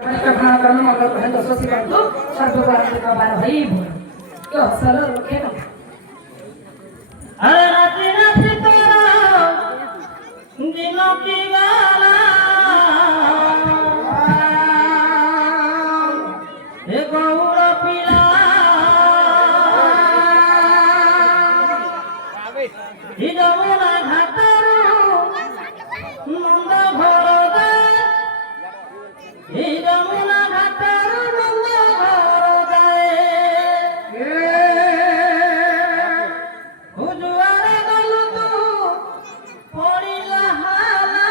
कर्म मंगल कहे शशि बंधु सर्वबार भई बोल यो सरल खेल अरे रात्रि रात्रि तारा दिनों की गाना एक गौर पीला जमुना घाटरू नंद भर दे जमुना घाटरू नंद भर दे उजुआरे गलु तू पड़िला हाला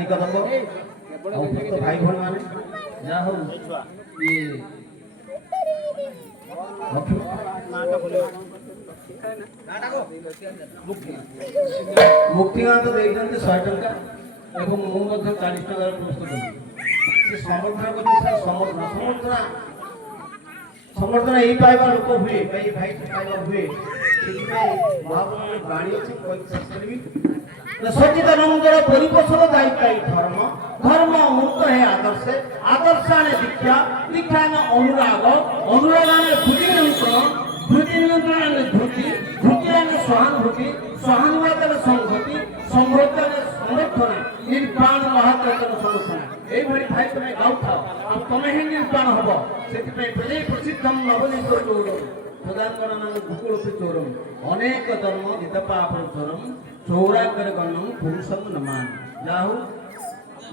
କାନିକ ଦବ ଆଉ ଭକ୍ତ ଭାଇ ଭଉଣୀ ମାନେ ଯାହା ହଉ ଇଏ ମୁକ୍ତିକାନ୍ତ ଦେଇଛନ୍ତି 100 ଟଙ୍କା ଏବଂ ମୁଁ ମଧ୍ୟ 40 ଟଙ୍କାର ପ୍ରସ୍ତୁତ କଲି ସେ ସମର୍ଥନ କରି ସମର୍ଥନ ଏଇ ପାଇବା ଲୋକ ହୁଏ ଏଇ ଭାଇ ପାଇବା ହୁଏ ସେଥିପାଇଁ ମହାପ୍ରଭୁଙ୍କ ବାଣୀ ଅଛି ଶେଷ କରିବି ସଚିଦାନନ୍ଦର ପରିପୋଷଣ ଦାୟିତ୍ୱ ଧର୍ମ ଧର୍ମ ମୁକ୍ତ ହେ ଆଦର୍ଶେ ଆଦର୍ଶାନେ ଦୀକ୍ଷା ଦୀକ୍ଷାନେ ଅନୁରାଗ ଅନୁରାଗାନେ ଭୂତି ନିୟନ୍ତ୍ରଣ ଭୂତି ନିୟନ୍ତ୍ରଣରେ ଧୃତି ଧୃତିରେ ସହାनुभୂତି ସହାନୁଭୂତିରେ ସଂହତି ସଂହତିରେ ସମର୍ଥନ ନିର୍ବାଣ ମହାଚୈତନ୍ୟ ସଂରକ୍ଷଣ এইভাবে ভাই তুমি গাউথাও আর তুমি ହିଁ ନିର୍ବାଣ ହବ ସେଥିପାଇଁ ପ୍ରତି ପ୍ରସିଦ୍ଧମ ନବନୀତ ଚୌରମ ସଦାଙ୍କରଣଂ ଗୁକୁଳପି ଚୌରମ ଅନେକ ଧର୍ମ ନିତପାପର ଚୌରମ ଚୌରାକର ଗଣମ ପୁରୁଷମ ନମାନ ଯାହୁ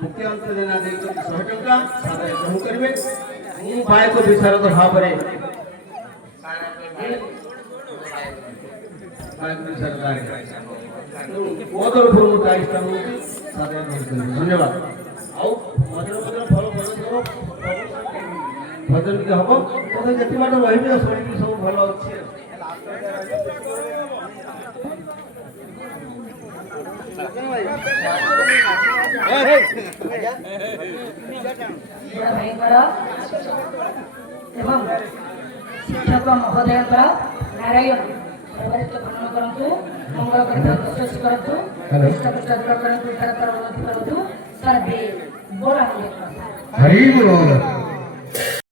ମୁଖ୍ୟନ୍ତ ଦେନା ଦେଇଛନ୍ତି 100 ଟଙ୍କା ସାଦରେ ଗ୍ରହଣ କରିବେ ମୁଁ ବାୟକ ବିଶାରଦ ଭାବରେ ବାୟକ ବିଶାରଦ ମୋଦର ଗୁରୁ ଦାୟିତ୍ୱ ନେଉଛି ସାଦରେ ଗ୍ରହଣ କରିବେ ଧନ୍ୟବାଦ ଆଉ ମଝିରେ ମଝିରେ ଭଲ ଭଜନ ଟିକେ ହବ ତଥାପି ଯେତେ ବାଟ ରହିବେ ଶୁଣିକି ସବୁ ଭଲ ଅଛି ଭାଇଙ୍କର ଏବଂ ଶିକ୍ଷକ ମହୋଦୟଙ୍କର ନାରାୟଣ ସର୍ବୋଚ୍ଚ ଗ୍ରହଣ କରନ୍ତୁ ମଙ୍ଗଳ କରନ୍ତୁ ସୃଷ୍ଟି କରନ୍ତୁ କରନ୍ତୁ ଉନ୍ନତି କରନ୍ତୁ ସର୍ବେ ବୋଳ ହରି ବୋଲ।